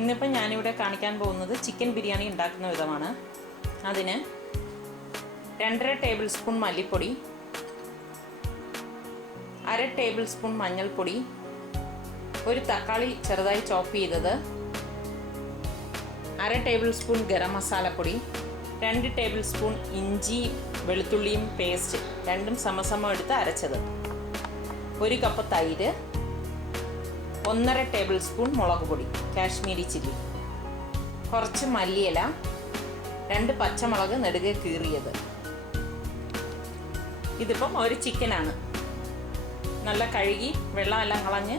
ഇന്നിപ്പോൾ ഞാനിവിടെ കാണിക്കാൻ പോകുന്നത് ചിക്കൻ ബിരിയാണി ഉണ്ടാക്കുന്ന വിധമാണ്. അതിന് 2.5 ടേബിൾ സ്പൂൺ മല്ലിപ്പൊടി, 1/2 ടേബിൾ സ്പൂൺ മഞ്ഞൾപ്പൊടി, ഒരു തക്കാളി ചെറുതായി ചോപ്പ് ചെയ്തത്, 1/2 ടേബിൾ സ്പൂൺ ഗരം മസാലപ്പൊടി, 2 ടേബിൾ സ്പൂൺ ഇഞ്ചി വെളുത്തുള്ളിയും പേസ്റ്റ് രണ്ടും സമസമം എടുത്ത് അരച്ചത്, 1 കപ്പ് തൈര്, 1.5 ടേബിൾ സ്പൂൺ മുളക് പൊടി കാശ്മീരി ചില്ലി, കുറച്ച് മല്ലിയില, 2 പച്ചമുളക് നെടുകെ കീറിയത്. ഇതിപ്പം ഒരു ചിക്കനാണ്, നല്ല കഴുകി വെള്ളമെല്ലാം കളഞ്ഞ്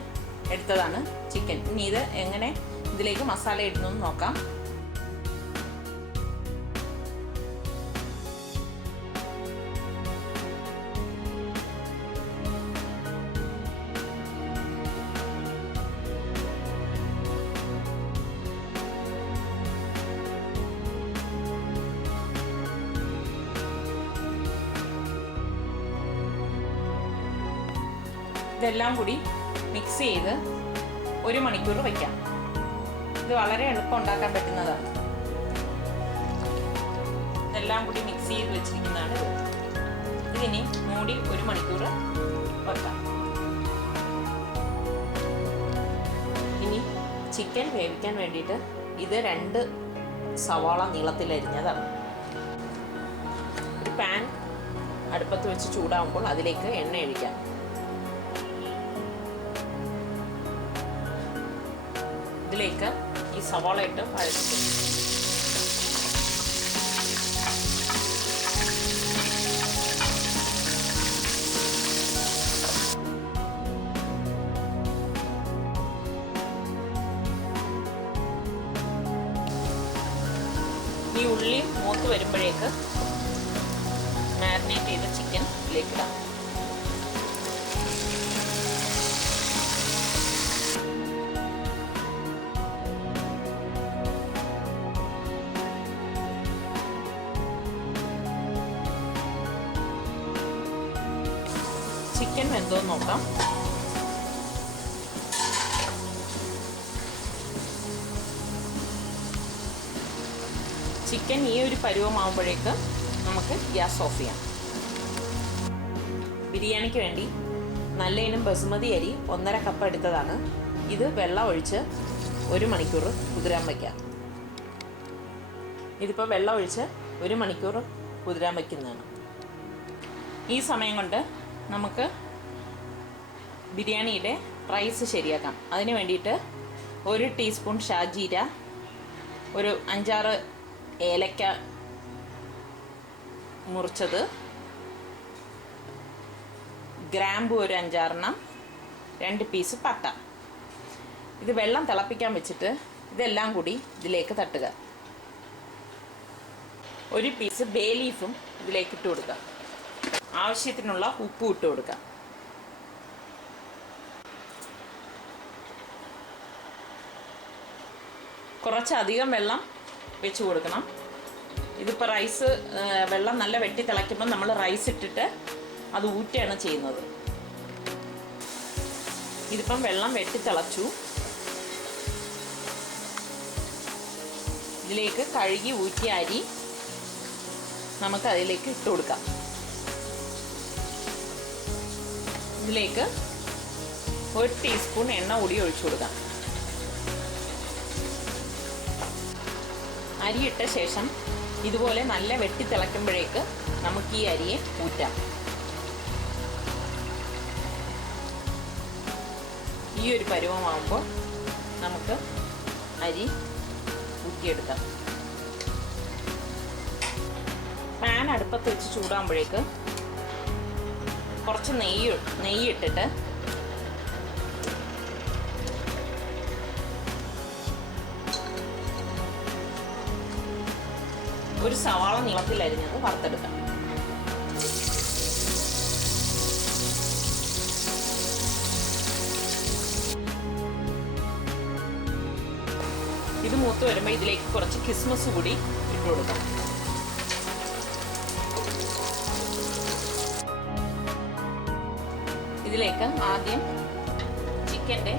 എടുത്തതാണ് ചിക്കൻ. ഇനി ഇത് എങ്ങനെ ഇതിലേക്ക് മസാല ഇടുന്നു നോക്കാം. ഇതെല്ലാം കൂടി മിക്സ് ചെയ്ത് 1 മണിക്കൂർ വയ്ക്കാം. ഇത് വളരെ എളുപ്പം ഉണ്ടാക്കാൻ പറ്റുന്നതാണ്. ഇതെല്ലാം കൂടി മിക്സ് ചെയ്ത് വെച്ചിരിക്കുന്നതാണ് ഇത്. ഇതിനി മൂടി 1 മണിക്കൂർ വെക്കാം. ഇനി ചിക്കൻ വേവിക്കാൻ വേണ്ടിയിട്ട് ഇത് 2 സവാള നീളത്തിലരിഞ്ഞതാണ്. ഒരു പാൻ അടുപ്പത്ത് വെച്ച് ചൂടാകുമ്പോൾ അതിലേക്ക് എണ്ണ ഒഴിക്കാം. ഇതിലേക്ക് ഈ സവാള ഇട്ട് വഴറ്റും. ഈ ഉള്ളി മൂത്ത് വരുമ്പോഴേക്ക് മാരിനേറ്റ് ചെയ്ത ചിക്കൻ ഇതിലേക്ക് ഇടാം. ചിക്കൻ വെന്തോന്ന് നോക്കാം. ചിക്കൻ ഈ ഒരു പരുവമാകുമ്പോഴേക്ക് നമുക്ക് ഗ്യാസ് ഓഫ് ചെയ്യാം. ബിരിയാണിക്ക് വേണ്ടി നല്ല ഇനം ബസുമതി അരി 1.5 കപ്പ് എടുത്തതാണ്. ഇത് വെള്ളം ഒഴിച്ച് 1 മണിക്കൂർ കുതിരാൻ വയ്ക്കാം. ഇതിപ്പോൾ വെള്ളം ഒഴിച്ച് 1 മണിക്കൂർ കുതിരാൻ വയ്ക്കുന്നതാണ്. ഈ സമയം കൊണ്ട് നമുക്ക് ബിരിയാണിയുടെ റൈസ് ശരിയാക്കാം. അതിന് വേണ്ടിയിട്ട് 1 ടീസ്പൂൺ ഷാജീര, ഒരു 5-6 ഏലക്ക മുറിച്ചത്, ഗ്രാമ്പു ഒരു 5-6 2 പീസ് പട്ട. ഇത് വെള്ളം തിളപ്പിക്കാൻ വെച്ചിട്ട് ഇതെല്ലാം കൂടി ഇതിലേക്ക് തട്ടുക. 1 പീസ് ബേ ലീഫും ഇതിലേക്ക് ഇട്ട് കൊടുക്കുക. ആവശ്യത്തിനുള്ള ഉപ്പും ഇട്ട് കൊടുക്കാം. കുറച്ചധികം വെള്ളം വെച്ച് കൊടുക്കണം. ഇതിപ്പോൾ റൈസ് വെള്ളം നല്ല വെട്ടി തിളയ്ക്കുമ്പോൾ നമ്മൾ റൈസ് ഇട്ടിട്ട് അത് ഊറ്റുകയാണ് ചെയ്യുന്നത്. ഇതിപ്പം വെള്ളം വെട്ടി തിളച്ചു. ഇതിലേക്ക് കഴുകി ഊറ്റിയ അരി നമുക്ക് അതിലേക്ക് ഇട്ട് കൊടുക്കാം. ഇതിലേക്ക് 1 ടീസ്പൂൺ എണ്ണ കൂടി ഒഴിച്ചു കൊടുക്കാം. അരി ഇട്ട ശേഷം ഇതുപോലെ നല്ല വെട്ടി തിളയ്ക്കുമ്പോഴേക്ക് നമുക്ക് ഈ അരിയെ ഊറ്റാം. ഈ ഒരു പരുവമാകുമ്പോൾ നമുക്ക് അരി ഊറ്റിയെടുക്കാം. പാൻ അടുപ്പത്ത് വെച്ച് ചൂടാകുമ്പോഴേക്ക് കുറച്ച് നെയ്യ് ഇട്ടിട്ട് ഒരു സവാള നീളത്തിലരിഞ്ഞത് വറുത്തെടുക്കാം. ഇത് മൂത്ത് വരുമ്പോൾ ഇതിലേക്ക് കുറച്ച് കിസ്മസ് കൂടി ഇട്ട് കൊടുക്കാം. ഇതിലേക്ക് ആദ്യം ചിക്കൻ്റെ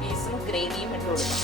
പീസും ഗ്രേവിയും ഇട്ട് കൊടുക്കാം.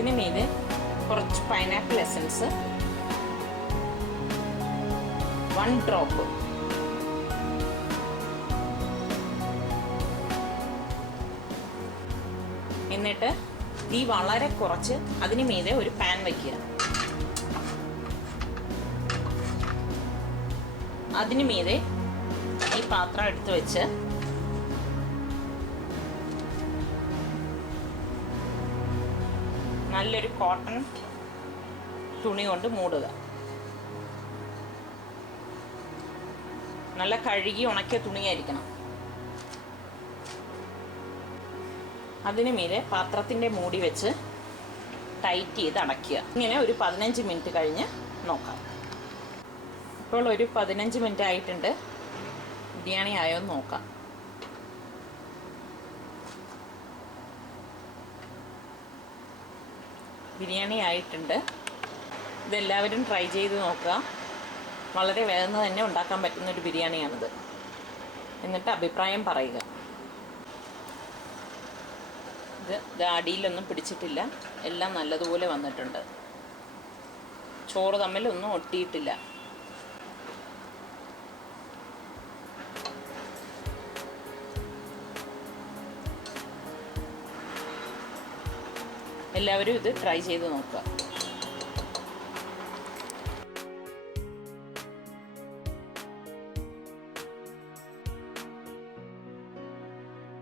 ഇതിന് മീതെ കുറച്ച് പൈനാപ്പിൾ എസൻസ്, 1 ഡ്രോപ്പ്. എന്നിട്ട് തീ വളരെ കുറച്ച് അതിന് മീതെ ഒരു പാൻ വയ്ക്കുക. അതിന് മീതെ ഈ പാത്രം എടുത്ത് വെച്ച് നല്ലൊരു കോട്ടൺ തുണി കൊണ്ട് മൂടുക. നല്ല കഴുകി ഉണക്കിയ തുണിയായിരിക്കണം. അതിന് മീതെ പാത്രത്തിൻ്റെ മൂടി വെച്ച് ടൈറ്റ് ചെയ്ത് അടയ്ക്കുക. ഇങ്ങനെ ഒരു 15 മിനിറ്റ് കഴിഞ്ഞ് നോക്കാം. ഇപ്പോൾ ഒരു 15 മിനിറ്റ് ആയിട്ടുണ്ട്. ബിരിയാണി ആയോ എന്ന് നോക്കാം. ബിരിയാണി ആയിട്ടുണ്ട്. ഇതെല്ലാവരും ട്രൈ ചെയ്ത് നോക്കുക. വളരെ വേഗം തന്നെ ഉണ്ടാക്കാൻ പറ്റുന്നൊരു ബിരിയാണിയാണിത്. എന്നിട്ട് അഭിപ്രായം പറയുക. ഇത് അടിയിലൊന്നും പിടിച്ചിട്ടില്ല. എല്ലാം നല്ലതുപോലെ വന്നിട്ടുണ്ട്. ചോറ് തമ്മിലൊന്നും ഒട്ടിയിട്ടില്ല. എല്ലാവരും ഇത് ട്രൈ ചെയ്ത് നോക്കുക.